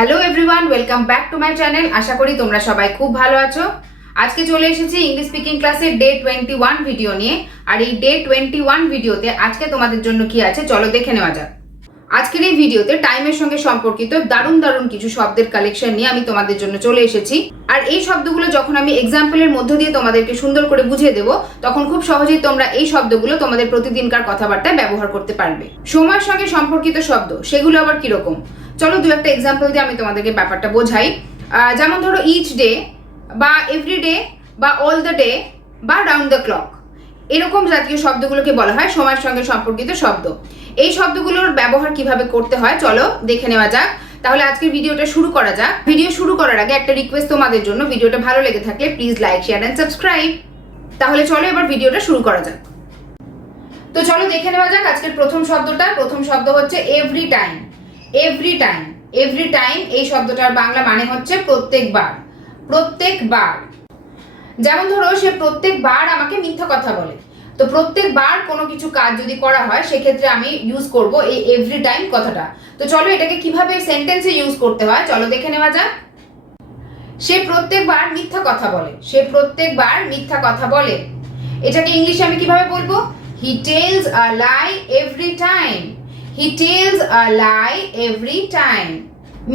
Hello everyone, welcome back to my channel. আশা করি তোমরা সবাই খুব ভালো আছো। আজকে চলে এসেছি ইংলিশ স্পিকিং ক্লাসের ডে 21 ভিডিও নিয়ে। আর এই ডে 21 ভিডিওতে আজকে তোমাদের জন্য কি আছে চলো দেখে নেওয়া যাক। আজকের এই ভিডিওতে টাইমের সঙ্গে সম্পর্কিত দারুণ দারুণ কিছু শব্দের কালেকশন নিয়ে আমি তোমাদের জন্য চলে এসেছি। আর এই শব্দগুলো যখন আমি এক্সাম্পলের মধ্য দিয়ে তোমাদেরকে সুন্দর করে বুঝিয়ে দেবো, তখন খুব সহজেই তোমরা এই শব্দগুলো তোমাদের প্রতিদিনকার কথাবার্তায় ব্যবহার করতে পারবে। সময়ের সঙ্গে সম্পর্কিত শব্দ, সেগুলো আবার কিরকম, চলো দু একটা এক্সাম্পল দিয়ে আমি তোমাদেরকে ব্যাপারটা বোঝাই। যেমন ধরো ইচ ডে বা এভরি ডে বা অল দ্য ডে বা রাউন্ড দ্য ক্লক, এরকম জাতীয় শব্দগুলোকে বলা হয় সময়ের সঙ্গে সম্পর্কিত শব্দ। এই শব্দগুলোর ব্যবহার কিভাবে করতে হয় চলো দেখে নেওয়া যাক। তাহলে আজকের ভিডিওটা শুরু করা যাক। ভিডিও শুরু করার আগে একটা রিকোয়েস্ট তোমাদের জন্য, ভিডিওটা ভালো লেগে থাকলে please like, share and subscribe. তাহলে চলো এবার ভিডিওটা শুরু করা যাক। তো চলো দেখে নেওয়া যাক আজকের প্রথম শব্দটা। প্রথম শব্দ হচ্ছে every time. Every time, every time এই শব্দটার বাংলা মানে হচ্ছে প্রত্যেকবার। প্রত্যেকবার, যেমন ধরো সে প্রত্যেকবার আমাকে মিথ্যা কথা বলে। তো প্রত্যেকবার কোনো কিছু কাজ যদি করা হয় সেক্ষেত্রে আমি ইউজ করব এই এভরি টাইম কথাটা। তো চলো এটাকে কিভাবে সেন্টেন্সে ইউজ করতে হয় চলো দেখে নেওয়া যাক। সে প্রত্যেকবার মিথ্যা কথা বলে। সে প্রত্যেকবার মিথ্যা কথা বলে। এটাকে ইংলিশে আমি কিভাবে বলবো? হি tells a lie every time. He tells a lie every time.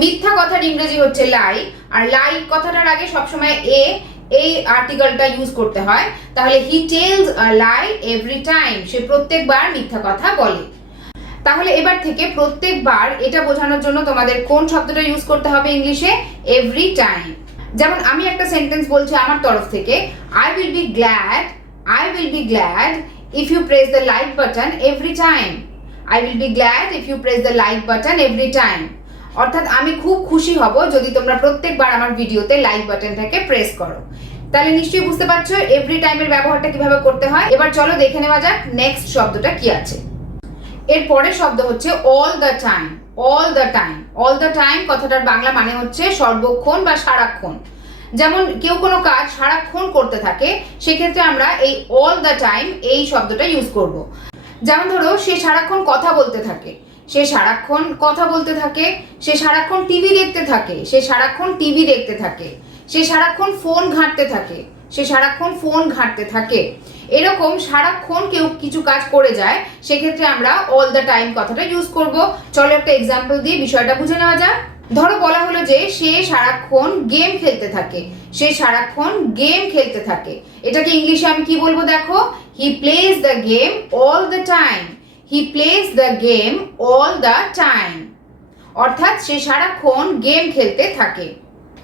মিথ্যা কথার ইংরেজি হচ্ছে লাই, আর লাই কথাটার আগে সবসময় এই আর্টিকেলটা ইউজ করতে হয়। তাহলে he tells a lie every time, সে প্রত্যেকবার মিথ্যা কথা বলে। তাহলে এবার থেকে প্রত্যেকবার এটা বোঝানোর জন্য তোমাদের কোন শব্দটা ইউজ করতে হবে ইংলিশে? Every time. যেমন আমি একটা সেন্টেন্স বলছি আমার তরফ থেকে, I will be glad, I will be glad if you press the like button every time. I will be glad if you press the like button every time. অর্থাৎ আমি খুব খুশি হব যদি তোমরা প্রত্যেকবার আমার ভিডিওতে লাইক বাটনটাকে প্রেস করো। তাহলে নিশ্চয়ই বুঝতে পারছো এভরি টাইমের ব্যবহারটা কিভাবে করতে হয়। এবার চলো দেখে নেওয়া যাক নেক্সট শব্দটা কি আছে। এর পরের শব্দ হচ্ছে all the time. All the time, all the time কথাটার বাংলা মানে হচ্ছে সর্বক্ষণ বা সারাক্ষণ। যেমন কেউ কোনো কাজ সারাক্ষণ করতে থাকে, সেক্ষেত্রে আমরা এই অল দ্য টাইম এই শব্দটা ইউজ করব। যেমন ধরো সে সারাক্ষণ কথা বলতে থাকে। সে সারাক্ষণ কথা বলতে থাকে। সে সারাক্ষণ টিভি দেখতে থাকে। সে সারাক্ষণ টিভি দেখতে থাকে। সে সারাক্ষণ ফোন ঘাঁটতে থাকে। সে সারাক্ষণ ফোন ঘাঁটতে থাকে। এরকম সারাক্ষণ কেউ কিছু কাজ করে যায়, সেক্ষেত্রে আমরা অল দ্য টাইম কথাটা ইউজ করব। চলো একটা এক্সাম্পল দিয়ে বিষয়টা বুঝে নেওয়া যাক। ধরো বলা হলো যে সে সারাক্ষণ গেম খেলতে থাকে। সে সারাক্ষণ গেম খেলতে থাকে। এটাকে ইংলিশে আমি কি বলবো দেখো? He plays the game all the time. He plays the game all the time. অর্থাৎ সে সারাক্ষণ গেম খেলতে থাকে।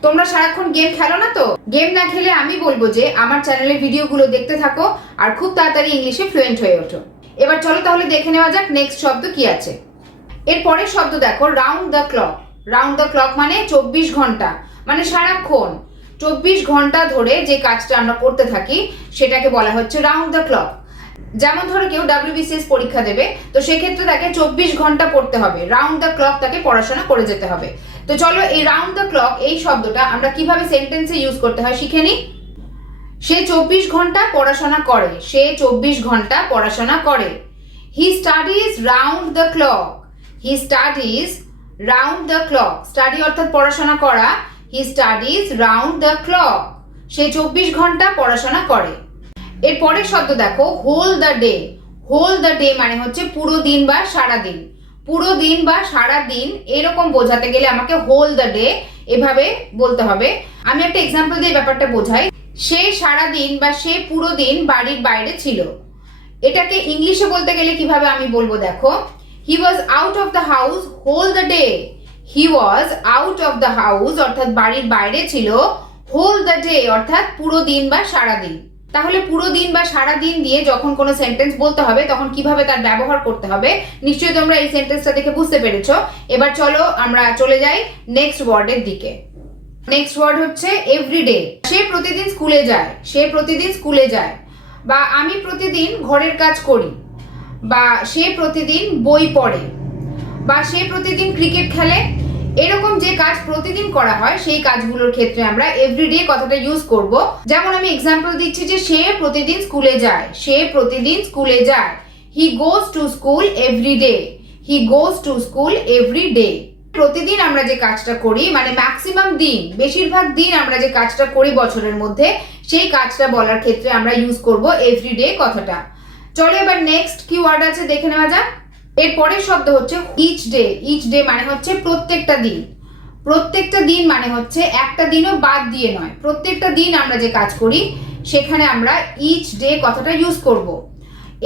তোমরা সারাক্ষণ গেম খেলো না তো? গেম না খেলে আমি বলবো যে আমার চ্যানেলের ভিডিওগুলো দেখতে থাকো আর খুব তাড়াতাড়ি ইংলিশে ফ্লুয়েন্ট হয়ে ওঠো। এবার চলো তাহলে দেখে নেওয়া যাক নেক্সট শব্দ কি আছে। এর পরের শব্দ দেখো round the clock. Round the clock মানে 24 ঘন্টা, মানে সারাক্ষণ 24 ঘন্টা ধরে যে কাজটা আমরা করতে থাকি সেটাকে বলা হচ্ছে রাউন্ড দ্য ক্লক। যেমন ধরো কেউ WBCS পরীক্ষা দেবে, তো সেক্ষেত্রে তাকে 24 ঘন্টা পড়তে হবে। রাউন্ড দ্য ক্লক তাকে পড়াশোনা করে যেতে হবে। তো চলো এই রাউন্ড দ্য ক্লক এই শব্দটা আমরা কিভাবে সেন্টেন্সে ইউজ করতে হয় শিখে নিই। সে 24 ঘন্টা পড়াশোনা করে। সে 24 ঘন্টা পড়াশোনা করে। He studies round the clock. He studies round the clock. Study অর্থাৎ পড়াশোনা করা। He studies round the clock. সে 24 ঘন্টা পড়াশোনা করে। এর পরের শব্দ দেখো whole the day. Whole the day মানে হচ্ছে পুরো দিন বা সারা দিন। পুরো দিন বা সারা দিন এরকম বোঝাতে গেলে আমাকে হোল দ্য ডে এভাবে বলতে হবে। আমি একটা এক্সাম্পল দিয়ে ব্যাপারটা বোঝাই। সে সারা দিন বা সে পুরো দিন বাড়ির বাইরে ছিল। এটাকে ইংলিশে বলতে গেলে কিভাবে আমি বলবো দেখো, he was out of the house whole the day. He was out of the house অর্থাৎ বাড়ির বাইরে ছিল, হোল দ্য ডে অর্থাৎ পুরো দিন বা সারা দিন। তাহলে পুরো দিন বা সারা দিন দিয়ে যখন কোনো সেন্টেন্স বলতে হবে তখন কিভাবে তার ব্যবহার করতে হবে নিশ্চয়ই তোমরা এই সেন্টেন্সটা দেখে বুঝতে পেরেছো। এবার চলো আমরা চলে যাই নেক্সট ওয়ার্ডের দিকে। নেক্সট ওয়ার্ড হচ্ছে এভরিডে। সে প্রতিদিন স্কুলে যায়। সে প্রতিদিন স্কুলে যায়। বা আমি প্রতিদিন ঘরের কাজ করি। বা সে প্রতিদিন বই পড়ে। বা সে প্রতিদিন ক্রিকেট খেলে। এরকম যে কাজ প্রতিদিন করা হয় সেই কাজগুলোর ক্ষেত্রে আমরা এভরিডে কথাটা ইউজ করব। যেমন আমি এক্সাম্পল দিচ্ছি যে সে প্রতিদিন স্কুলে যায়। সে প্রতিদিন স্কুলে যায়। He goes to school every day. He goes to school every day. প্রতিদিন আমরা যে কাজটা করি, মানে ম্যাক্সিমাম দিন, বেশিরভাগ দিন আমরা যে কাজটা করি বছরের মধ্যে, সেই কাজটা বলার ক্ষেত্রে আমরা ইউজ করব এভরিডে কথাটা। চলো এবার নেক্সট কি ওয়ার্ড আছে দেখে নেওয়া যাক। এর পরের শব্দ হচ্ছে ইচ ডে। ইচ ডে মানে হচ্ছে প্রত্যেকটা দিন। প্রত্যেকটা দিন মানে হচ্ছে একটা দিনও বাদ দিয়ে নয়, প্রত্যেকটা দিন আমরা যে কাজ করি সেখানে আমরা ইচ ডে কথাটা ইউজ করব।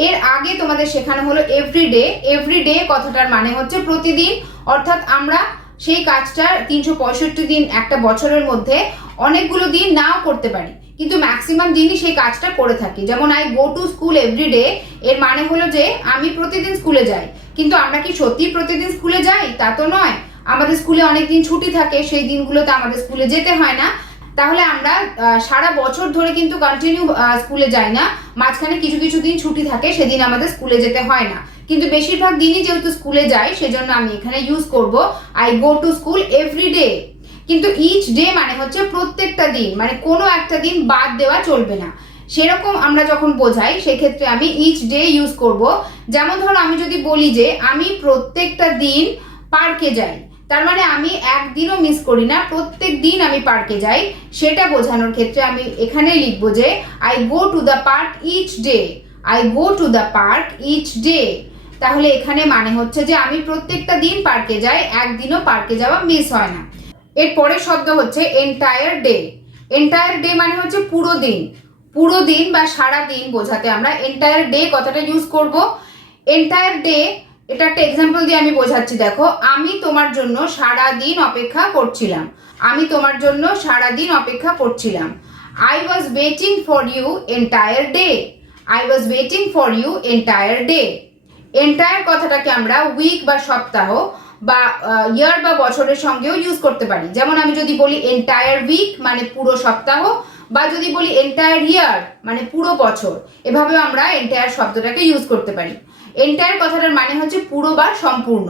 এর আগে তোমাদের শেখানো হলো এভরিডে। এভরিডে কথাটার মানে হচ্ছে প্রতিদিন, অর্থাৎ আমরা সেই কাজটা 365 দিন একটা বছরের মধ্যে অনেকগুলো দিন নাও করতে পারি, কিন্তু ম্যাক্সিমাম দিনই সেই কাজটা করে থাকি। যেমন I go to school everyday, এর মানে হলো যে আমি প্রতিদিন স্কুলে যাই। কিন্তু আমরা কি সত্যি প্রতিদিন স্কুলে যাই? তা তো নয়। আমাদের স্কুলে অনেক দিন ছুটি থাকে, সেই দিনগুলোতে আমাদের স্কুলে যেতে হয় না। তাহলে আমরা সারা বছর ধরে কিন্তু কন্টিনিউ স্কুলে যাই না, মাঝখানে কিছু কিছু দিন ছুটি থাকে, সেদিন আমাদের স্কুলে যেতে হয় না। কিন্তু বেশিরভাগ দিনই যেহেতু স্কুলে যাই, সেজন্য আমি এখানে ইউজ করব I go to school everyday. কিন্তু ইচ ডে মানে হচ্ছে প্রত্যেকটা দিন, মানে কোনো একটা দিন বাদ দেওয়া চলবে না। সেরকম আমরা যখন বোঝাই সেক্ষেত্রে আমি ইচ ডে ইউজ করব। যেমন ধরো আমি যদি বলি যে আমি প্রত্যেকটা দিন পার্কে যাই, তার মানে আমি একদিনও মিস করি না, প্রত্যেক দিন আমি পার্কে যাই, সেটা বোঝানোর ক্ষেত্রে আমি এখানে লিখবো যে I go to the park each day. I go to the park each day. তাহলে এখানে মানে হচ্ছে যে আমি প্রত্যেকটা দিন পার্কে যাই, একদিনও পার্কে যাওয়া মিস হয় না। এর পরের শব্দ হচ্ছে এন্টায়ার ডে। এন্টায়ার ডে মানে হচ্ছে পুরো দিন। পুরো দিন বা সারা দিন বোঝাতে আমরা এন্টায়ার ডে কথাটা ইউজ করব। এন্টায়ার ডে, এটা একটা এক্সাম্পল দিয়ে আমি বোঝাচ্ছি। দেখো, আমি তোমার জন্য সারা দিন অপেক্ষা করছিলাম। আমি তোমার জন্য সারা দিন অপেক্ষা করছিলাম। I was waiting for you entire day. I was waiting for you entire day. Entire কথাটাকে আমরা উইক বা সপ্তাহ বা ইয়ার বা বছরের সঙ্গেও ইউজ করতে পারি। যেমন আমি যদি বলি এন্টায়ার উইক মানে পুরো সপ্তাহ, বা যদি বলি এন্টায়ার ইয়ার মানে পুরো বছর, এভাবেও আমরা এন্টায়ার শব্দটাকে ইউজ করতে পারি। এন্টায়ার কথাটার মানে হচ্ছে পুরো বা সম্পূর্ণ।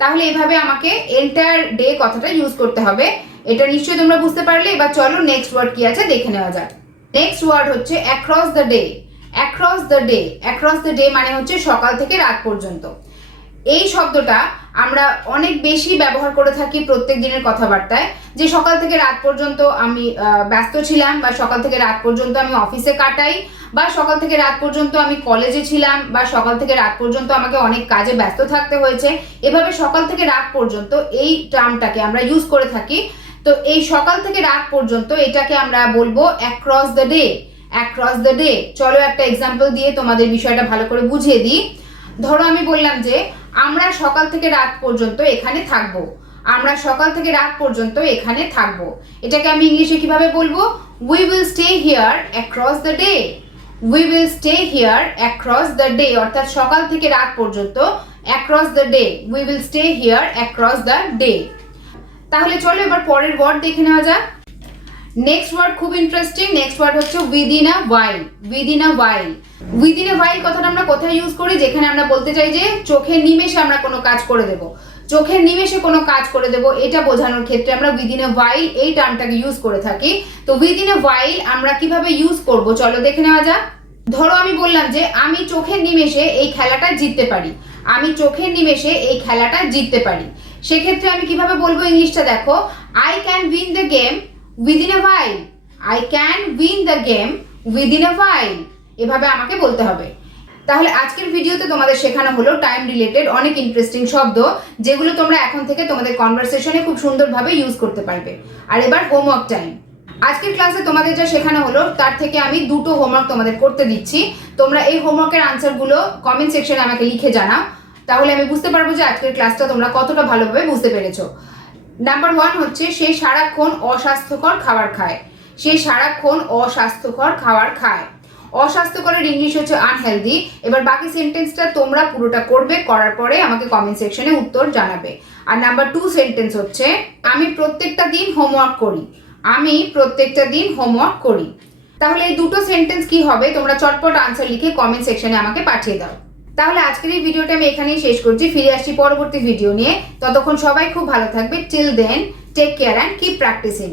তাহলে এভাবে আমাকে এন্টায়ার ডে কথাটা ইউজ করতে হবে। এটা নিশ্চয়ই তোমরা বুঝতে পারলে। এবার চলো নেক্সট ওয়ার্ড কি আছে দেখে নেওয়া যাক। নেক্সট ওয়ার্ড হচ্ছে across the day. Across the day. Across the day মানে হচ্ছে সকাল থেকে রাত পর্যন্ত। এই শব্দটা আমরা অনেক বেশি ব্যবহার করে থাকি প্রত্যেক দিনের কথাবার্তায়, যে সকাল থেকে রাত পর্যন্ত আমি ব্যস্ত ছিলাম, বা সকাল থেকে রাত পর্যন্ত আমি অফিসে কাটাই, বা সকাল থেকে রাত পর্যন্ত আমি কলেজে ছিলাম, বা সকাল থেকে রাত পর্যন্ত আমাকে অনেক কাজে ব্যস্ত থাকতে হয়েছে। এভাবে সকাল থেকে রাত পর্যন্ত এই টার্মটাকে আমরা ইউজ করে থাকি। তো এই সকাল থেকে রাত পর্যন্ত এটাকে আমরা বলবো across the day. Across the day. চলো একটা এক্সাম্পল দিয়ে তোমাদের বিষয়টা ভালো করে বুঝিয়ে দিই। ধরো আমি বললাম যে আমরা সকাল থেকে রাত পর্যন্ত এখানে থাকবো। আমরা সকাল থেকে রাত পর্যন্ত এখানে থাকবো। এটাকে আমি ইংলিশে কিভাবে বলবো? We will stay here across the day. We will stay here across the day, অর্থাৎ সকাল থেকে রাত পর্যন্ত across the day. We will stay here across the day. তাহলে চলো এবার পরের ওয়ার্ড দেখে নেওয়া যাক। নেক্সট ওয়ার্ড খুব ইন্টারেস্টিং। নেক্সট ওয়ার্ড হচ্ছে within a while. Within a while. Within a while কথাটা আমরা কোথায় ইউজ করি? যেখানে আমরা বলতে চাই যে চোখের নিমেষে আমরা কোনো কাজ করে দেব। চোখের নিমেষে কোনো কাজ করে দেব, এটা বোঝানোর ক্ষেত্রে আমরা উইদিন আ ওয়াইল এই টার্মটাকে ইউজ করে থাকি। তো উইদিন আ ওয়াইল আমরা কিভাবে ইউজ করব চলো দেখে নেওয়া যাক। ধরো আমি বললাম যে আমি চোখের নিমেষে এই খেলাটা জিততে পারি। আমি চোখের নিমেষে এই খেলাটা জিততে পারি। সেক্ষেত্রে আমি কিভাবে বলবো ইংলিশটা দেখো, I can win the game within a while. I can win the game within a while. এভাবে আমাকে বলতে হবে। তাহলে আজকের ভিডিওতে তোমাদের শেখানো হলো টাইম রিলেটেড অনেক ইন্টারেস্টিং শব্দ, যেগুলো তোমরা এখন থেকে তোমাদের কনভারসেশনে খুব সুন্দরভাবে ইউজ করতে পারবে। আর এবার হোমওয়ার্ক টাইম। আজকের ক্লাসে তোমাদের যা শেখানো হলো তার থেকে আমি দুটো হোমওয়ার্ক তোমাদের করতে দিচ্ছি। তোমরা এই হোমওয়ার্কের আনসারগুলো কমেন্ট সেকশনে আমাকে লিখে জানাও, তাহলে আমি বুঝতে পারবো যে আজকের ক্লাসটা তোমরা কতটা ভালোভাবে বুঝতে পেরেছো। নাম্বার 1 হচ্ছে সে সারাক্ষণ অস্বাস্থ্যকর খাবার খায়। সে সারাক্ষণ অস্বাস্থ্যকর খাবার খায়। অস্বাস্থ্যকরের ইংলিশ হচ্ছে আনহেলদি। এবার বাকি সেন্টেন্সটা তোমরা পুরোটা করবে, করার পরে আমাকে কমেন্ট সেকশনে উত্তর জানাবে। আর নাম্বার 2 সেন্টেন্স হচ্ছে আমি প্রত্যেকটা দিন হোমওয়ার্ক করি। আমি প্রত্যেকটা দিন হোমওয়ার্ক করি। তাহলে এই দুটো সেন্টেন্স কি হবে তোমরা চটপট আনসার লিখে কমেন্ট সেকশনে আমাকে পাঠিয়ে দাও। তাহলে আজকের এই ভিডিওটা আমি এখানেই শেষ করছি। ফিরে আসছি পরবর্তী ভিডিও নিয়ে। ততক্ষণ সবাই খুব ভালো থাকবে। Till then take care and keep practising.